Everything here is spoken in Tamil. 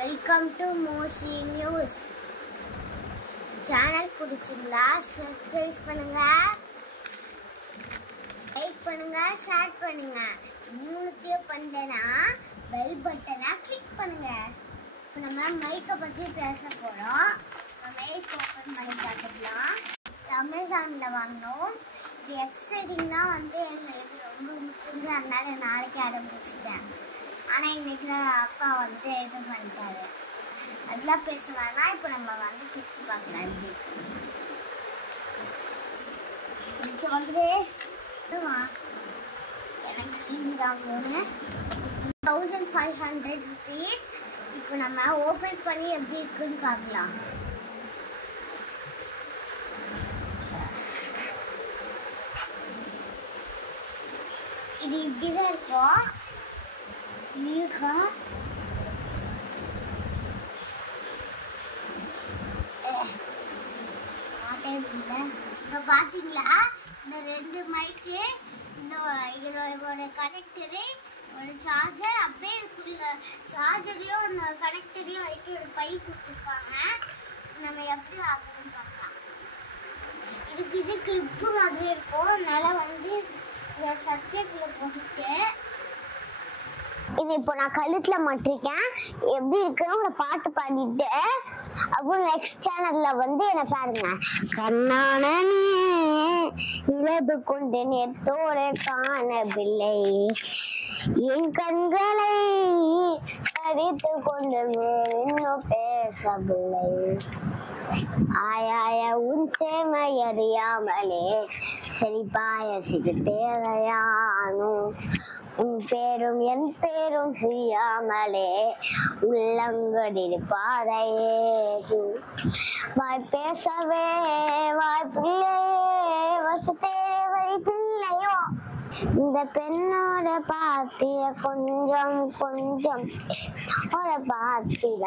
வெல்கம் டு மோஷி நியூஸ் சேனல். பிடிச்சிருந்தா சப்ஸ்கிரைப் பண்ணுங்க, லைக் பண்ணுங்க, ஷேர் பண்ணுங்க. மூணுத்தையும் பண்ணலனா பெல் பட்டனை கிளிக் பண்ணுங்க. நம்ம மைக்கை பற்றி பேச போகிறோம். மைக் ஓப்பன் பண்ணி பார்த்துக்கலாம். அமேசான்ல வாங்கினோம். இது எக்ஸ்ட்ரீம்னா எங்களுக்கு ரொம்ப பிடிச்சிருந்து, அதனால நாளைக்கு ஆரம்பிச்சிட்டேன். ஆனால் இன்னைக்கு அப்பா இது பண்ணிட்டாரு. அதெல்லாம் பேச வேணாம். இப்போ நம்ம பிரிச்சு பார்க்கலாம். எனக்கு இதுதான் 1500 rupees. இப்போ நம்ம ஓப்பன் பண்ணி எப்படி இருக்குன்னு பார்க்கலாம். இது இப்படிதான் இருக்கும். பாத்தீங்களா, இந்த 2 மைக்கு, இதோட கனெக்டரு, ஒரு சார்ஜர், அப்படியே சார்ஜரையும் அந்த கனெக்டரையும் வைக்க ஒரு பை கொடுத்துருக்காங்க. நம்ம எப்படி ஆகுதுன்னு பார்க்கலாம். இது கிளிப்பு மாதிரி இருக்கும். அதனால சர்க்கியூட்ல போட்டுட்டு இது இப்போ நான் கழுத்துல மாட்டிருக்கேன். எப்படி இருக்குன்னு ஒரு பாட்டு பாடிட்டு அப்புறம் நெக்ஸ்ட் சேனல்ல என்ன பாருங்க. கண்ணான நிலவு கொண்டு நேத்தோட காணவில்லை, என் கண்களை பறித்து கொண்டு இன்னும் பேசவில்லை, ஆயாய உன் சேமை அறியாமலே செழிப்பாய சிறுபேரையானும், உன் பேரும் என் பேரும் செய்யாமலே உள்ளங்கடில் பாதையே வாய் பேசவே வாய் பிள்ளையே வசத்தேவை பிள்ளையோ, இந்த பெண்ணோட பாத்திய கொஞ்சம் கொஞ்சம் பாத்திர